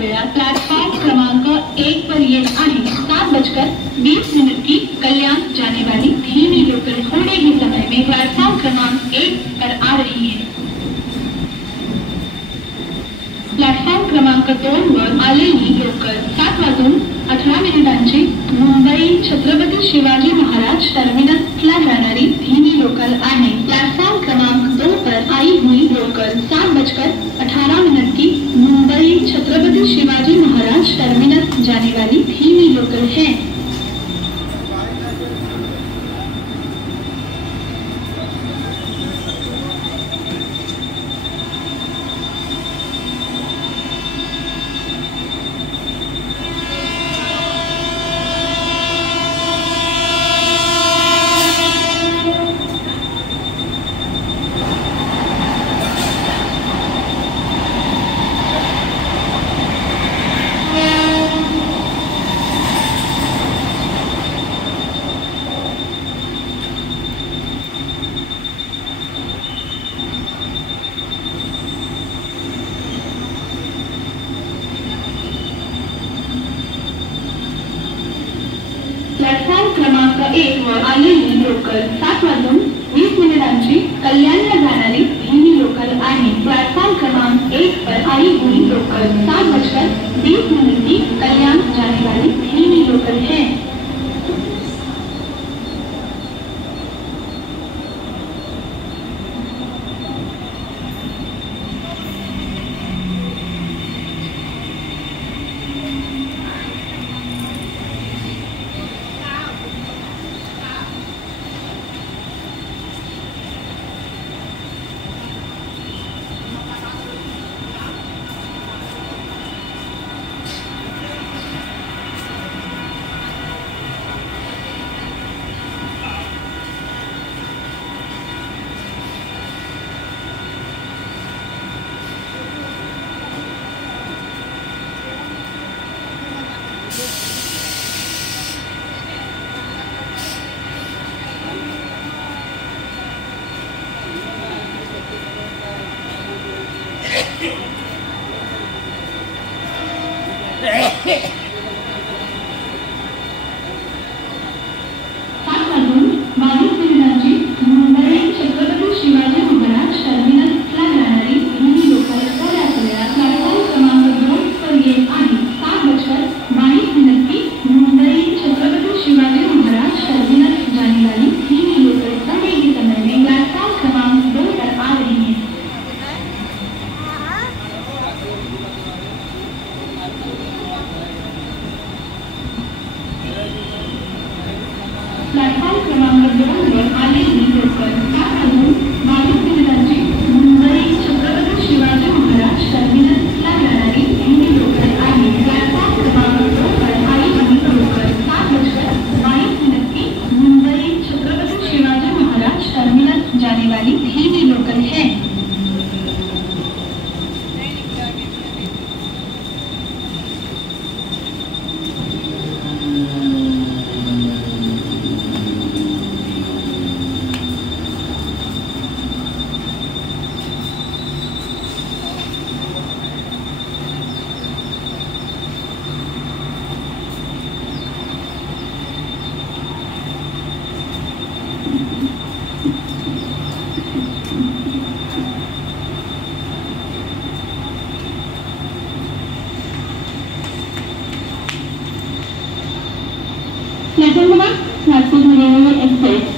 वेळा प्लेटफॉर्म क्रमांक 1 पर ये आहे 7:20 की कल्याण जाने वाली धीमी लोकल थोड़े ही समय में प्लेटफॉर्म क्रमांक 1 पर आ रही है। प्लॅटफॉर्म क्रमांक 2 वर आलेली लोकल 7:18 मुंबई छत्रपती शिवाजी महाराज टर्मिनसला जाणारी धीमी लोकल आहे। प्लॅटफॉर्म क्रमांक 2 पर आई हुई लोकल 7:18 की मुंबई छत्रपति शिवाजी महाराज टर्मिनस जाने वाली धीमी लोकल है। प्लॅटफॉर्म क्रमांक 1 वर आलेली लोकल 7:20 कल्याणला जाणारी धीमी लोकल आहे। प्लॅटफॉर्म क्रमांक 1 पर आई हुई लोकल 7:20 की कल्याण जाने वाली धीमी लोकल है। मुंबई छत्रपती शिवाजी महाराज टर्मिनसला जाणारी धीमी लोकल बऱ्याच वेळा प्लॅटफॉर्म क्रमांक 2 पर येत आहे। 7:22 की मुंबई छत्रपती शिवाजी महाराज टर्मिनस जाने वाली धीमी लोकल थोड़े ही समय में प्लैटफॉर्म क्रमांक 2 पर आ रही है। प्लॅटफॉर्म क्रमांक 2 वर आलेली लोकल 7:22 मुंबई छत्रपती शिवाजी महाराज टर्मिनसला जाणारी धीमी लोकल आहे। प्लॅटफॉर्म क्रमांक 2 पर आई हुई लोकल 7:22 की मुंबई छत्रपति शिवाजी महाराज टर्मिनस जाने वाली धीमी लोकल है। Platform number 7 express